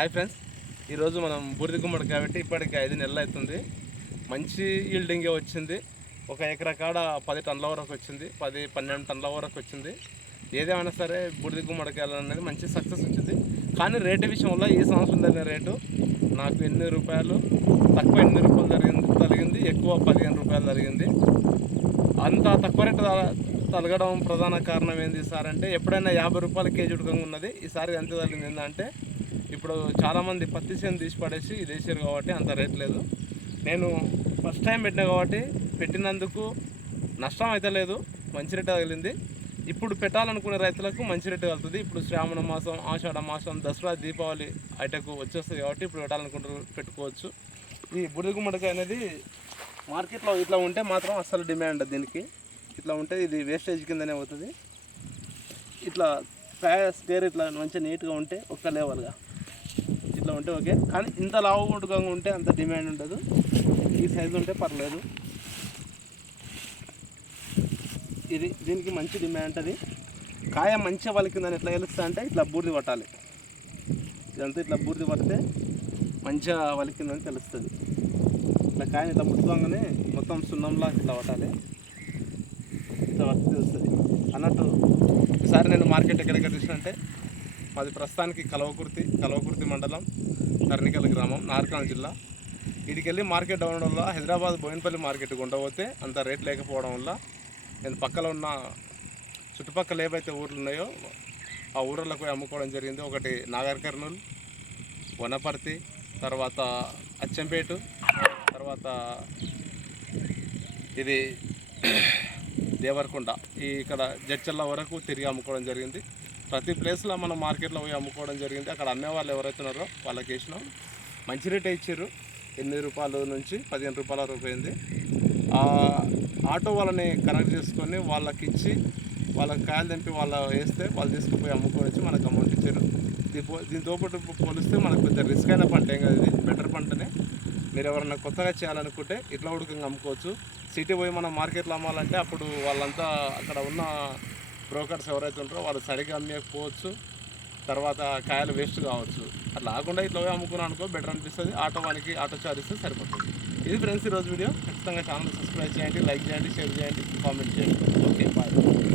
Hi friends ఈరోజు మనం బూడిద గుమ్మడి కాబట్టి ఇప్పటికి ఐదు నెలలు అవుతుంది. మంచి ఈల్డింగే వచ్చింది. ఒక ఎకరా కాడ పది టన్నుల వరకు వచ్చింది. పది పన్నెండు టన్నుల వరకు వచ్చింది. ఏదేమైనా సరే బూడిద గుమ్మడికాయలు అనేది మంచి సక్సెస్ వచ్చింది. కానీ రేటు విషయంలో ఈ సంవత్సరం జరిగిన రేటు నాకు ఎన్ని రూపాయలు తక్కువ ఎన్ని రూపాయలు జరిగింది తగిలింది ఎక్కువ పదిహేను రూపాయలు జరిగింది. అంత తక్కువ రేటు తల- తలగడం ప్రధాన కారణం ఏంది సార్ అంటే ఎప్పుడైనా యాభై రూపాయల కేజీ ఉడకంగా ఉన్నది. ఈసారి ఎంత తగిలింది ఏంటంటే ఇప్పుడు చాలామంది పత్తి చేను తీసి పడేసి ఇది వేసారు కాబట్టి అంత రేట్ లేదు. నేను ఫస్ట్ టైం పెట్టినా కాబట్టి పెట్టినందుకు నష్టం అయితే లేదు మంచి రేట్ తగిలింది. ఇప్పుడు పెట్టాలనుకునే రైతులకు మంచి రేటు కలుగుతుంది. ఇప్పుడు శ్రావణ మాసం ఆషాఢ మాసం దసరా దీపావళి ఐటకు వచ్చేస్తుంది కాబట్టి ఇప్పుడు పెట్టాలనుకుంటారు పెట్టుకోవచ్చు. ఈ బుడిద గుమ్మడికాయ అనేది మార్కెట్లో ఇట్లా ఉంటే మాత్రం అస్సలు డిమాండ్ దీనికి. ఇట్లా ఉంటే ఇది వేస్టేజ్ కిందనే అవుతుంది ఇట్లా కాయ స్టేర్ ఇట్లా మంచిగా నీట్గా ఉంటే ఒక్క లెవెల్గా సైజులో ఉంటే ఓకే. కానీ ఇంత లావు ఉంటే అంత డిమాండ్ ఉండదు. ఈ సైజు ఉంటే పర్లేదు. ఇది దీనికి మంచి డిమాండ్ ఉంటుంది కాయ మంచిగా వలికిందని ఎట్లా తెలుస్తా అంటే ఇట్లా బూర్ది పట్టాలి. ఇదంతా ఇట్లా బూర్ది పడితే మంచిగా వలికిందని తెలుస్తుంది. ఇట్లా కాయని ఇట్లా ముట్టుకోగానే మొత్తం సున్నంలా ఇట్లా పట్టాలి. ఇట్లా పట్టి తెలుస్తుంది. అన్నట్టు ఈసారి నేను మార్కెట్ ఎక్కడెక్కడ చూసినంటే మాది ప్రస్తుతానికి కలవకుర్తి కలవకుర్తి మండలం కర్ణికల్ గ్రామం నార్కాల్ జిల్లా. ఇడికి మార్కెట్ డౌన్ వల్ల హైదరాబాద్ బోయినపల్లి మార్కెట్ ఉండబోతే అంత రేట్ లేకపోవడం వల్ల నేను పక్కన ఉన్న చుట్టుపక్కల ఏవైతే ఊర్లు ఉన్నాయో ఆ ఊర్లకు అమ్ముకోవడం జరిగింది. ఒకటి నాగర్ కర్నూలు వనపర్తి తర్వాత అచ్చంపేటు తర్వాత ఇది దేవరకొండ. ఈ ఇక్కడ జడ్చల్ల వరకు తిరిగి అమ్ముకోవడం జరిగింది. ప్రతి ప్లేస్లో మనం మార్కెట్లో పోయి అమ్ముకోవడం జరిగింది. అక్కడ అమ్మే వాళ్ళు ఎవరైతే ఉన్నారో వాళ్ళకి వేసినాం. మంచి రేటే ఇచ్చారు. ఎనిమిది రూపాయల నుంచి పదిహేను రూపాయల వరకు పోయింది. ఆటో వాళ్ళని కనెక్ట్ చేసుకొని వాళ్ళకి ఇచ్చి వాళ్ళకి కాయలు తెంపి వాళ్ళ వేస్తే వాళ్ళు తీసుకుపోయి అమ్ముకొని వచ్చి మనకు అమౌంట్ ఇచ్చారు. దీంతో పాటు పోలిస్తే మనకు కొంచెం రిస్క్ అయిన పంట ఏం కాదు ఇది. బెటర్ పంటనే. మీరు ఎవరైనా కొత్తగా చేయాలనుకుంటే ఇట్లా ఉడకంగా అమ్ముకోవచ్చు. సిటీ పోయి మనం మార్కెట్లో అమ్మాలంటే అప్పుడు వాళ్ళంతా అక్కడ ఉన్న బ్రోకర్స్ ఎవరైతే ఉంటారో వాళ్ళు సరిగా అమ్మకపోవచ్చు. తర్వాత కాయలు వేస్ట్ కావచ్చు. అట్లా కాకుండా ఇట్లా పోయి అమ్ముకున్నాను అనుకో బెటర్ అనిపిస్తుంది. ఆటో వానికి ఆటో చార్జ్ ఇస్తే సరిపోతుంది ఇది ఫ్రెండ్స్ ఈరోజు వీడియో. ఖచ్చితంగా ఛానల్ సబ్స్క్రైబ్ చేయండి లైక్ చేయండి షేర్ చేయండి కామెంట్ చేయండి. Okay bye